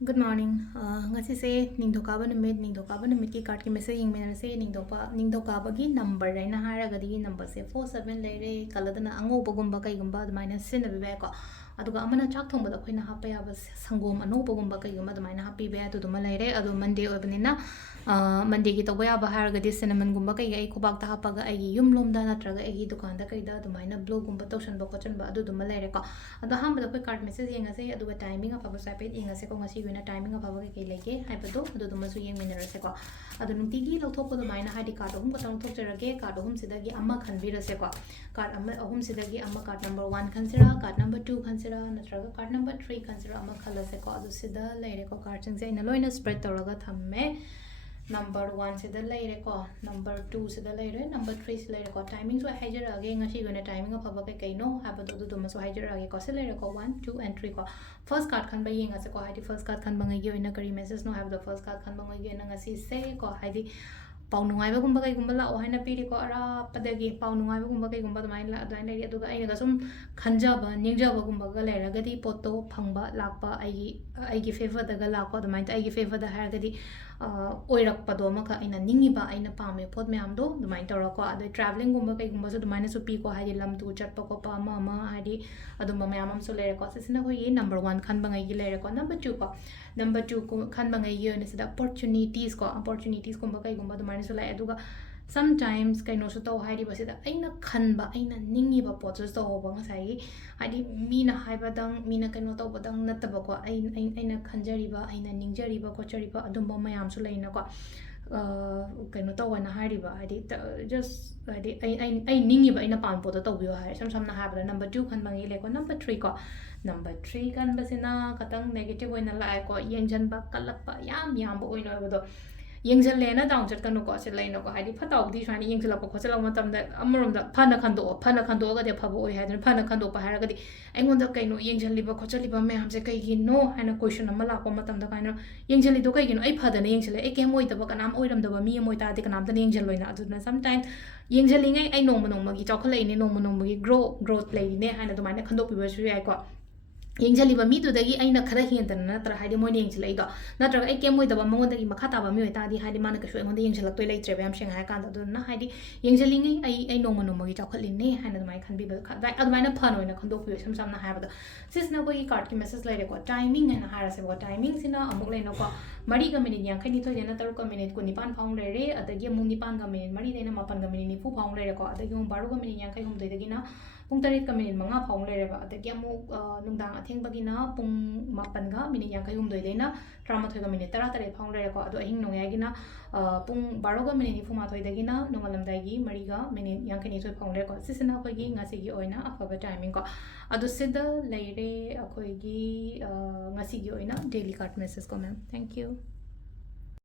Good morning. Ngasi se ningdokaba numit ki card ki message ying mena se ningdokaba gi number raina hara gadi number se 47 leire kaladana ango bagumba kai gumba admaina sin na bibe ko aduga amana chak thong bada khoina hapa ya bas sangom ano bagumba kai gumba admaina happy be adu duma leire adu monday obanina monday gi toba ya ba hara gadi cinnamon gumba kai ai khobak ta hapa ga ai yum lom da natraga ai dukan da kai da admaina blog gumba toshan ba kochan ba adu duma leire ko adu ham bada koi card message yeng ase adu timing of aba sapet yeng ase ko ngasi gina timing of aba kai lege haibado adu duma su yeng minera se ko adu nunti gi lawthok ko admaina hadi card ahum ko tang thok jarage card ahum sidagi amma khanbira se ko card amma ahum sidagi amma card number 1 khansira card number 2 khansira natraga card number 3 khansira amma khala se ko adu sida leire ko card sing se ina loina spread toraga thamme number 1 sida leire ko number 2 sida leire number 3 sida leire ko timing so hajara age ngasi gona timing of aba kai no habado du duma so hajara age ko sida leire ko 1 2 and 3 ko first card khan ba yenga se ko hadi first card khan bangai ge ina kari message no have the first card khan bangai ge na ngasi se ko hadi pau nungai ba gumba kai gumba la o haina piri ko ara padagi pau nungai ba gumba kai gumba dai la dai leire adu ga aina ga sum khanja ba ningja ba gumba ga leire ga di poto phangba lakpa ai gi favor da ga lakpa dai ai gi favor da har ga di oirakpado amaka aina ningiba aina pame pot mayamdo dumai torako adu traveling gumba kai gumba so dumai na su pi ko hadi lam tu chatpa ko pa ma hadi aduma mayamam so lere ko sisina ko ye number 1 khan bangai gi lere ko number 2 ko number 2 ko khan bangai ye ne sida opportunities gumba kai gumba dumai so lai aduga sometimes kai no so to haidi basida aina khanba aina ningiba pot so ba ngasai hadi mina haibadang mina kai no to badang nataba ko aina khanjariba aina ningjariba ko chariba adumba mayam so laina ko kai no to wana hariba hadi just hadi ai ningiba aina pan pot to biyo hai sam na habra number 2 khan bangi le ko number 3 ko number 3 kan basina katang negative oina la ko yengjan ba kalakpa yam ba oina bado yengjan lena down chat kanu ko se laina ko hadi phatau di shani yengjan la ko khosela matam da amarom da phana khando ga de phabo oi hadin phana khando pa hara ga di aingon da kaino yengjan liba khochali ba me hamse kai gi no hana question amala ko matam da kaino yengjan li do kai gi no ai phada na yengjan le ai kem oi da ba kanam oiram da ba mi moi ta de kanam da yengjan loina aduna sometimes yengjan li ngai ai nongma gi chawkhala ine nongma gi growth play ne hana do maina khando pi ba su yai ko yengzaliba mi du dagi aina khara hentana natra haidi moine yengzalai do natra ai ke moi da ba mongon dagi makha ta ba mi ta di haidi mana ka shwe ngon yengzalak toi lai trebe am sheng ha kan da do na haidi yengzalingai ai nongma gi chawkhalin ne haina mai khan bi ba kha dai admaina phan oina khando pi sam na ha ba da sisna ko gi card ki message lai re ko timing and hara se ko timing sina amuk lai no ko mari ga minute yang khani thoi na taru ka minute ko nipan phang le re adagi mu nipan ga minute mari dai na mapan ga minute ni fu phang le re ko adagi mu baru ga minute yang khai hum dai dagi na pung tarit ka minute manga phang le re ba adagi mu nungdang atheng bagi na pung mapan ga minute yang khai hum dai dai na drama thoi ga minute tara tare phang le re ko adu ahing nong ya gi na pung baru ga minute ni fu ma thoi dagi na nongalam dai gi mari ga minute yang khani thoi phang le ko sisina ko gi ngasi gi oina afa timing ko adu sida leire akoi gi ngasi gi oina daily card message ko ma'am thank you